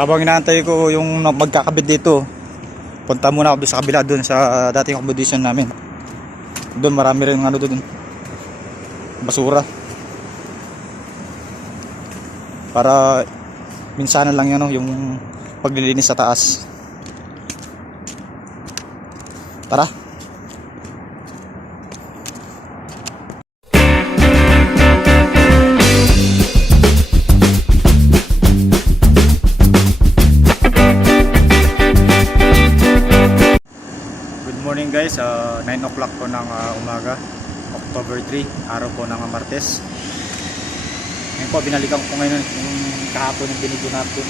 Habang inaantay ko yung magkakabit dito, punta muna ako doon sa kabila, doon sa dating accommodation namin. Doon marami rin ano doon, basura. Para minsanan lang yan, no, yung paglilinis sa taas. Tara. Good morning guys, 9 o'clock po ng umaga, October 3, araw po ng Martes. Ngayon po, binalikan ko ngayon yung kahapon ng binigyo natin.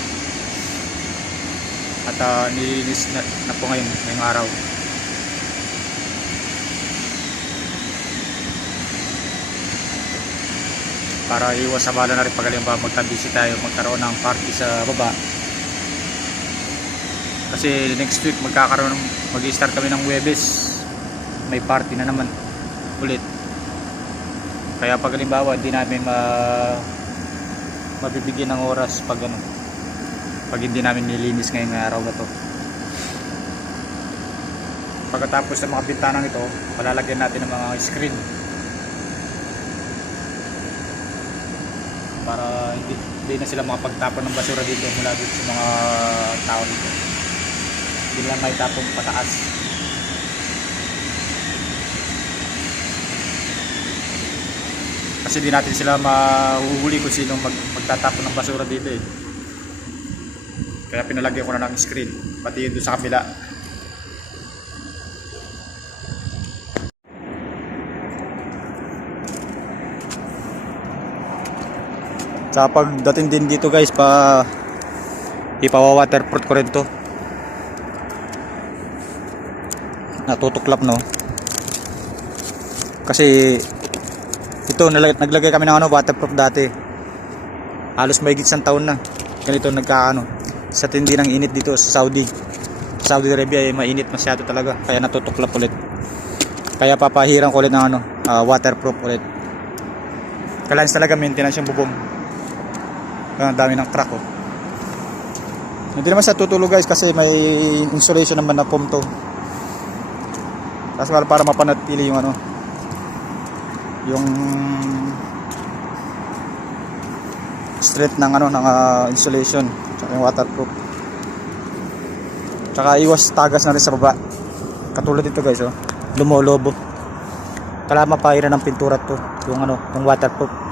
At nilinis na po ngayon, ngayong araw. Para iwas sa bala na rin pagaling ba magtabisi tayo, magkaroon ng party sa baba. Kasi next week mag-start kami ng Huwebes. May party na naman ulit. Kaya pag halimbawa hindi namin mabibigyan ng oras pag hindi namin nilinis ngayong araw na to. Pagkatapos ng mga bintanang ito, palalagyan natin ng mga screen para hindi na sila makapagtapon ng basura dito mula dito sa mga tao dito. Hindi lang may tapong pataas. Kasi di natin sila mahuhuli kung sino magtatapon ng basura dito eh. Kaya pinalagyan ko na ng screen, pati yun doon sa kabila. Sa pagdating din dito guys, ipawa-waterproof ko rin to. Natutuklap, no? Kasi ito naglagay kami ng waterproof dati. Halos mahigit isang taon na. Ganito sa tindi ng init dito sa Saudi Arabia eh, mainit masyado talaga. Kaya natutuklap ulit. Kaya papahiran ko ulit ng waterproof ulit. Kailangan talaga maintenance yung bubong. Ang dami ng crack, oh. Hindi naman sa tutulog guys kasi may insulation naman na foam to. Kasi para mapanatili yung yung strength ng insulation at yung waterproof. Tsaka iwas tagas na rin sa baba. Katulad dito guys, oh. Lumolobo. Kailangan mapahiran ng pintura to, yung yung waterproof.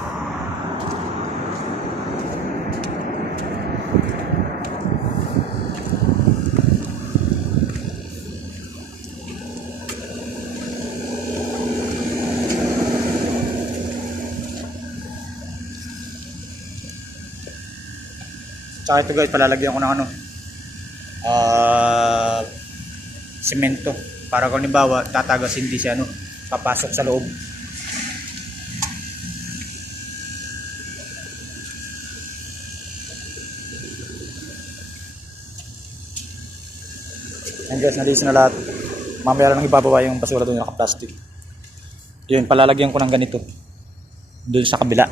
Tsaka ito guys, palalagyan ko ng semento para kung halimbawa tatagas hindi siya papasok sa loob. And guys, nalinis na lahat. Mamaya lang ibababa yung basura doon, yung naka-plastic. Yun, palalagyan ko ng ganito doon sa kabila.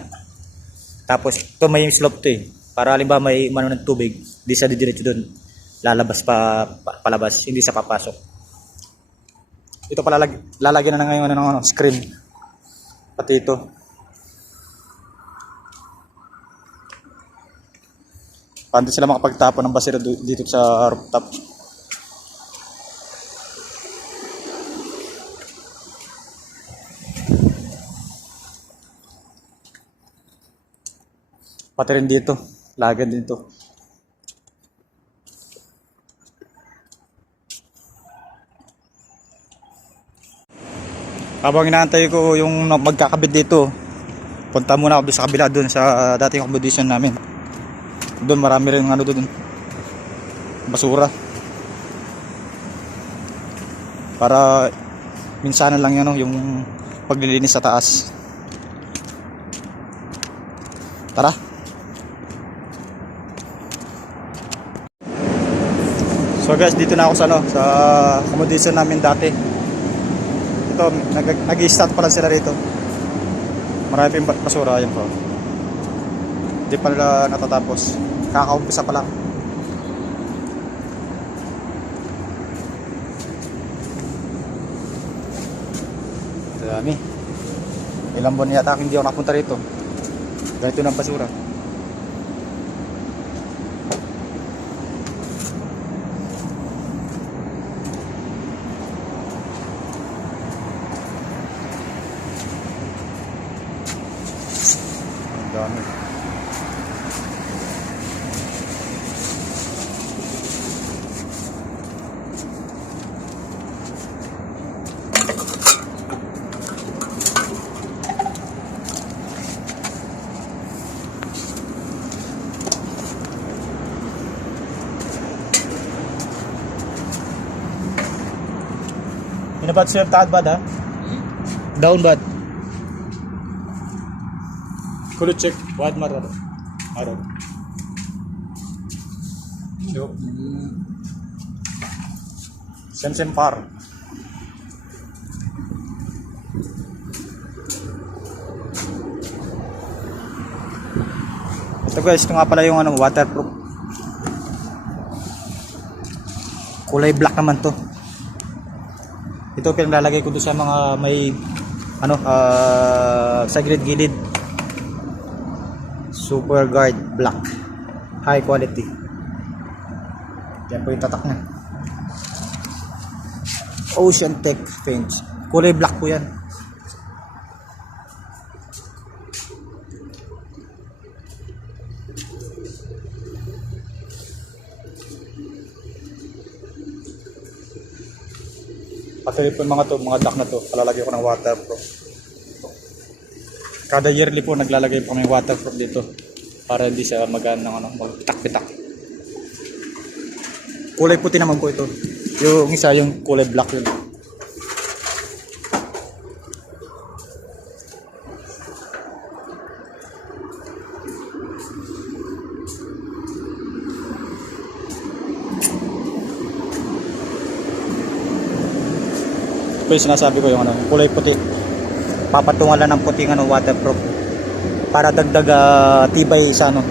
Tapos ito may slope to eh, para halimbawa may ng tubig, di sa didiretso doon, lalabas palabas, hindi sa papasok. Ito lalagyan na ngayon ng screen, pati ito. Paano sila makapagtapon ng basura dito sa rooftop. Pati rin dito, lagan din to. Habang inaantay ko yung magkakabit dito, punta muna ako doon sa kabila, doon sa dating accommodation namin. Doon marami rin doon, basura. Para minsanan lang yan, yung paglilinis sa taas. Tara. So guys, dito na ako sa accommodation namin dati. Ito, nag-i-start pa lang sila rito. Marami pa basura, ayun po. Hindi pa nila natatapos. Kakaumpisa pa lang. Dami. Ilang buwan yata hindi ako napunta rito. Ganito ng basura. Ang dami. Inabat sir taat bad ha? Down bad. Kulo check wad mar aro. Aro. So. Sem par. Ito guys, ito nga pala yung ano, waterproof. Kulay black naman to. Ito pinalalagay ko doon sa mga may ano sa gilid-gilid. Super Guard Black. High quality. Yan po yung tatak niya. Ocean Tech Paints. Kulay black po yan. Patuloy po mga to, mga duck na to, palalagay ko ng waterproof. Kada yearly po naglalagay po kami ng waterproof dito para hindi siya magpitak-pitak. Kulay puti naman po ito. Yung isa yung kulay black yun. Ito yung sinasabi ko yung ano, kulay puti. Papatungan lang ng puting ano, waterproof para dagdag tibay sa ano.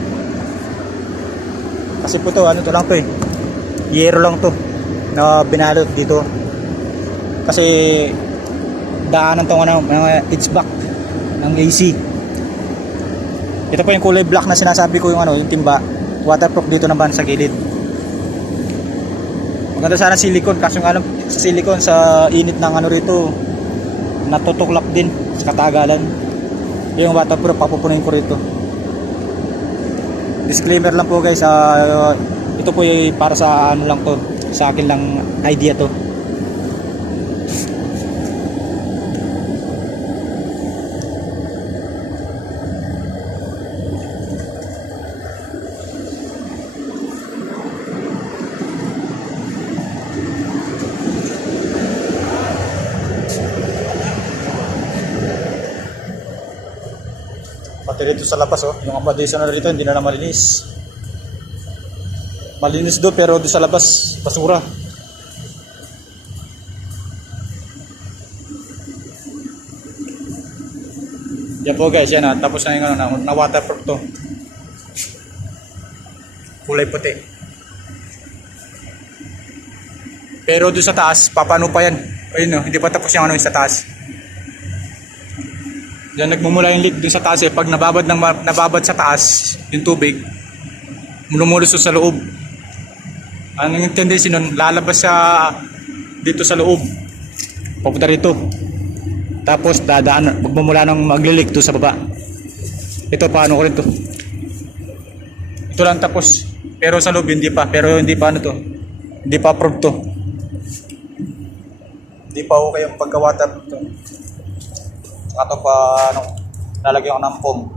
Kasi po to, ano to lang to eh. Yero lang to na binalot dito. Kasi daanan tong ano, mga HVAC ng AC. Ito po yung kulay black na sinasabi ko yung ano, yung timba. Waterproof dito naman sa gilid. Maganda sana silicone kasi yung ano, sa silicone sa init ng ano rito natutuklap din sa katagalan. Yung waterproof papupunin ko rito. Disclaimer lang po guys, ito po yung para sa ano lang to, sa akin lang idea to. Pati rito sa labas oh, yung accommodation na rito hindi na malinis. Malinis do pero doon sa labas basura. Yan po guys, yan tapos na yung ano, na waterproof to. Kulay puti. Pero doon sa taas, papano pa yan? Ayun no, hindi pa tapos yung ano yung sa taas. Diyan nagmumula yung leak dun sa taas eh. Pag nababad sa taas yung tubig, lumuluso sa loob. Ang tendency nun, lalabas sa dito sa loob. Papunta rito. Tapos dadaan, magmumula ng maglilik to sa baba. Ito paano ko rin to. Ito lang tapos. Pero sa loob hindi pa. Pero hindi pa ano to. Hindi pa approved to. Hindi pa okay yung pagka-water to. Saka ito pa, ano, lalagyan ko ng foam.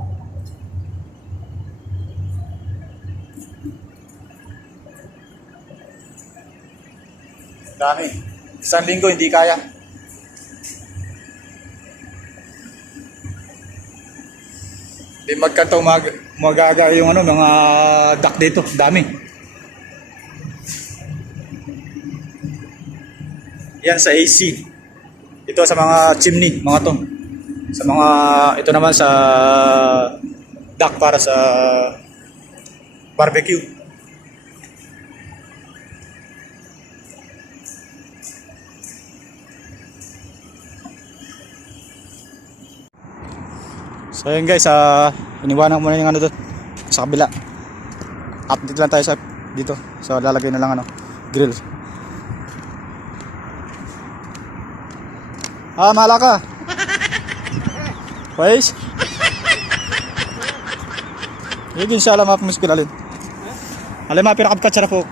Dami. Isang linggo hindi kaya. Hindi magkantong magaga yung ano, mga duck dito. Dami. Yan sa AC. Ito sa mga chimney, mga to. Sa mga ito naman sa duck para sa barbecue. So yun guys, iniwanan ko muna yung ano doon sa kabila. Update lang tayo sa dito. So lalagay na lang ano, grill. Mahala ka. Guys. Hindi inshallah mapamuskil alin. Alin ma pinakabkat sa po.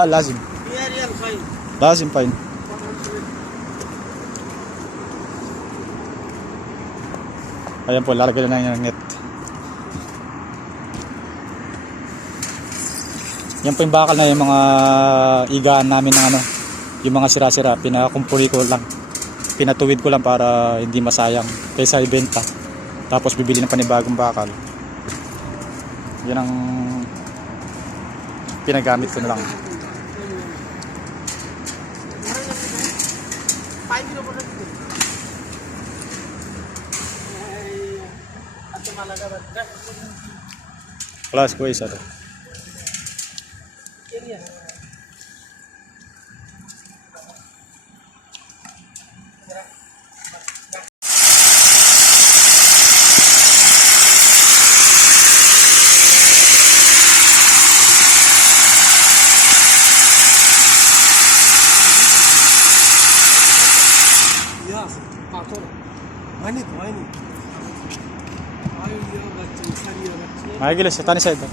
Lazim. Lazim fine. Ayan po, lalagay na yung net. Yan po yung bakal na yung mga igaan namin ng ano, yung mga sira-sira, pinakumpuli ko lang. Pinatuwid ko lang para hindi masayang kaysa ibenta. Tapos bibili ng panibagong bakal. Yan ang pinagamit ko na lang. Plus po isa to. Maigil sa tani side. Bali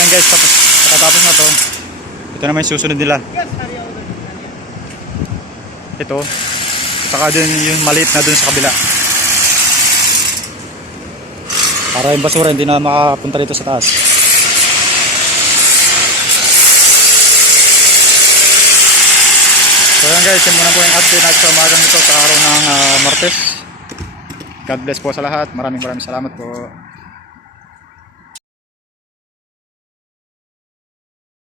yan guys, tapos pagkatapos na to, ito naman yung susunod nila. Ito, saka dun yung maliit na dun sa kabila. Para yung basura hindi na makapunta dito sa taas. So yan guys, yun muna po yung update natin sa umagang ito sa araw ng Martes. God bless po sa lahat. Maraming salamat po.